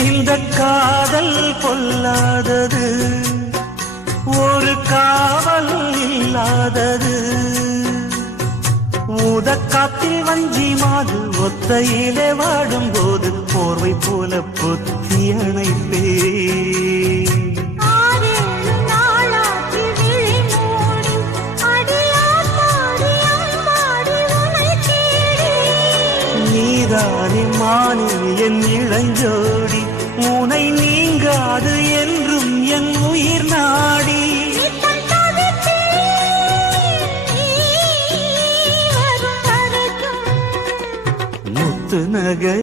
இந்த காதல் பொல்லாதது, ஒரு காவல் இல்லாதது. ஊதக்காத்தில் வஞ்சி மாது ஒத்தையிலே வாடும் போது போர்வை போல பொத்தி அணைப்பே. நீதானே மானே என் இளஞ்சோடி, உனை நீங்காது என்றும் என் உயிர் நாடி. முத்து நகை